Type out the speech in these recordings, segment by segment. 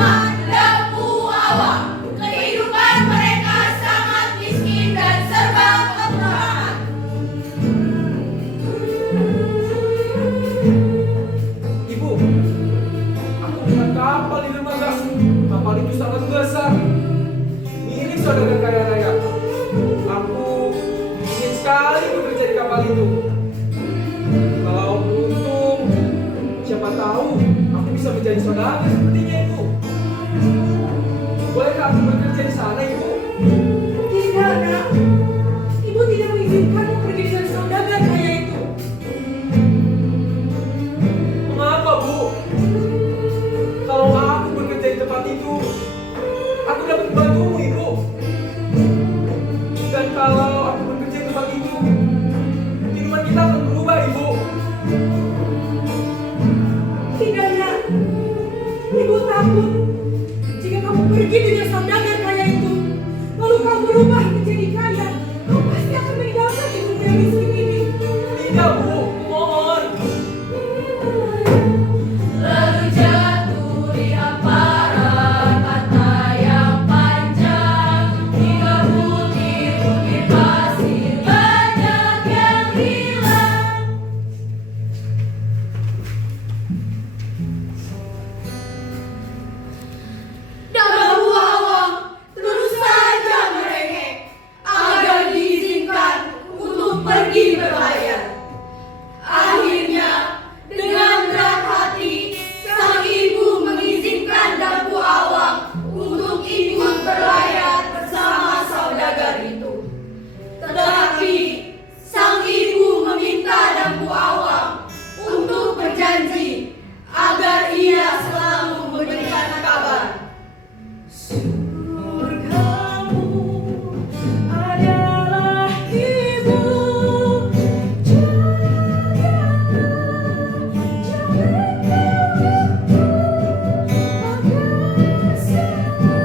bernama Lembu Awang. Kehidupan mereka sangat miskin dan serba kekurangan. Ibu, aku melihat kapal di dermaga. Kapal itu sangat besar, milik saudara kaya raya. Aku ingin sekali bekerja di kapal itu. Kalau beruntung, siapa tahu aku bisa menjadi saudara sepertinya, Ibu. Bolehkah aku bekerja di sana, Ibu? Tidak, nak. Ibu tidak mengizinkanmu pergi dengan saudagar kaya itu. Mengapa, Bu? Kalau aku bekerja di tempat itu, aku dapat membantumu, Ibu. Dan kalau aku bekerja di tempat itu, kehidupan kita akan berubah, Ibu. Tidak, nak. Ibu takut jika kamu pergi dengan saudagar kaya itu, lalu kamu berubah menjadi kaya, kamu pasti akan meninggalkan ibu yang miskin ini. Tidak, Bu. Mohon. Lalu jatuh di hamparan kata yang panjang, hingga bukit-bukit pasir banyak yang hilang. Lembu Awang terus saja merengek agar diizinkan untuk pergi berlayar. Akhirnya, dengan berat hati, sang ibu mengizinkan Lembu Awang untuk ikut berlayar bersama saudagar itu. Tetapi, sang ibu meminta Lembu Awang untuk berjanji agar ia selalu memberikan kabar. Surgamu adalah ibu, jagalah, jaga ibu, agar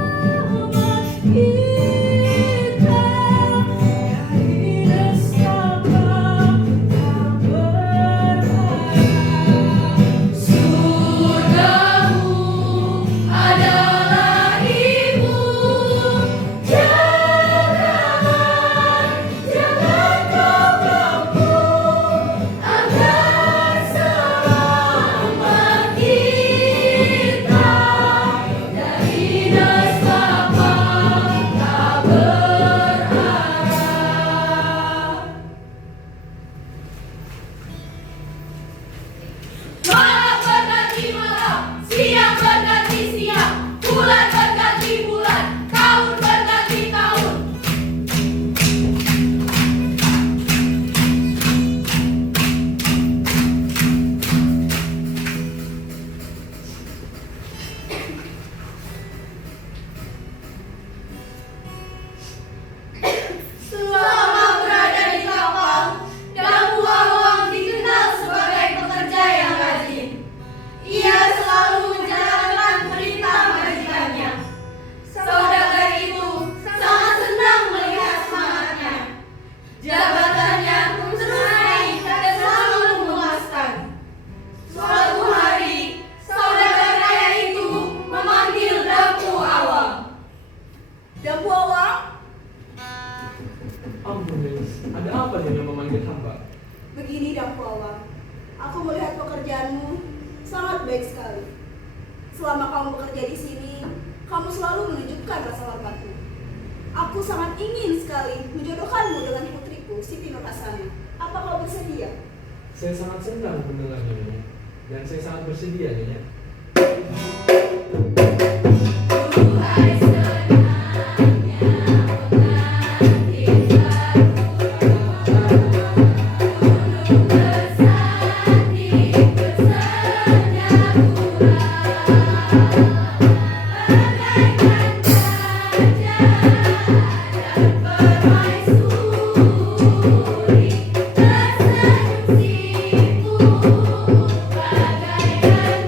selamat kita dari nestapa tak berbahaya. Surgamu adalah ibu, jagalah, jangan kau ganggu, agar selamat kita dari nestapa tak berharap. Malam berganti malam, siang berganti siang, bulan berganti bulan, tahun berganti tahun. Selama berada di kapal, Lembu Awang dikenal sebagai pekerja yang rajin. Ia selalu menjalankan perintah majikannya. Saudagar itu sangat senang melihat semangatnya. Jabatannya terus naik dan selalu memuaskan. Suatu hari, saudagar kaya itu memanggil Lembu Awang. Lembu Awang, Ampun, Denis. Ada apa dengan memanggil hamba? begini Lembu Awang. Aku melihat pekerjaanmu sangat baik sekali. Selama kamu bekerja di sini, kamu selalu menunjukkan rasa hormatmu. Aku sangat ingin sekali menjodohkanmu dengan putriku, Siti Nurhasana. Apa kau bersedia? Saya sangat senang mendengarnya, Nyonya. Dan saya sangat bersedia, Nyonya. Duhai senangnya menanti gunung bersanding bersenya bagaikan gajah dan permaisuri, tersenyum si ibu bagaikan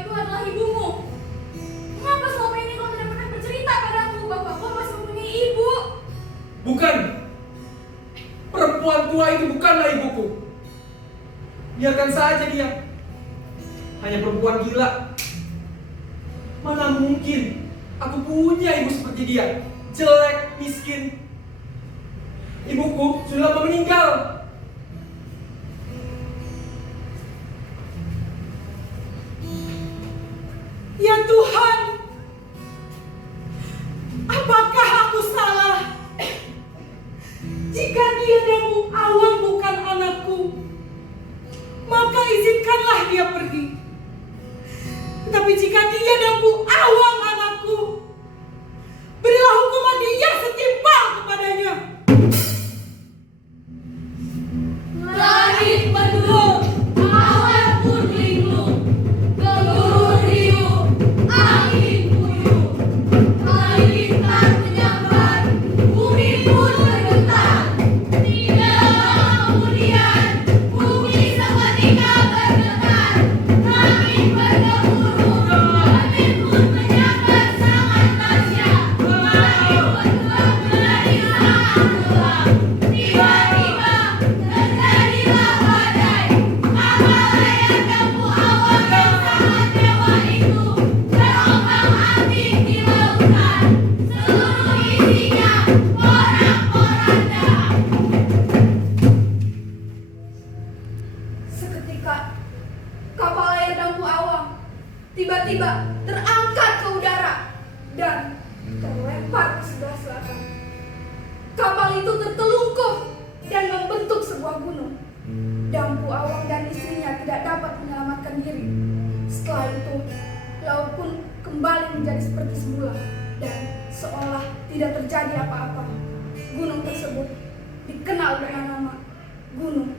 itu adalah ibumu. Mengapa selama ini kau tidak pernah bercerita padaku bahwa kau masih mempunyai ibu? Bukan. Perempuan tua itu bukanlah ibuku. Biarkan saja dia. Hanya perempuan gila. Mana mungkin aku punya ibu seperti dia. Jelek, miskin. Ibuku sudah lama meninggal. Ya Tuhan, apakah aku salah? Jika dia Dampu Awang bukan anakku, maka izinkanlah dia pergi. Tetapi jika dia Dampu Awang anakku, berilah hukuman yang setimpal kepadanya. Langit mendung, awan pun linglung, gemuruh riuh, angin puyuh, halilintar menyambar, bumi pun bergetar. Tidak lama kemudian, bumi seketika bergetar, langit bergemuruh, langit pun menyambar sangat dahsyat. Langit berdua menjadi sangat gelap. Tiba-tiba terjadilah badai. Kapal layar Dampu Awang yang sangat mewah itu terombang-ambing di lautan. Seluruh isinya porak-poranda. Seketika kapal layar Dampu Awang tiba-tiba terangkat ke udara dan terlempar ke sebelah selatan. Kapal itu tertelungkup dan membentuk sebuah gunung. Dampu Awang dan istrinya tidak dapat menyelamatkan diri. Setelah itu, laut pun kembali menjadi seperti semula dan seolah tidak terjadi apa-apa. Gunung tersebut dikenal dengan nama Gunung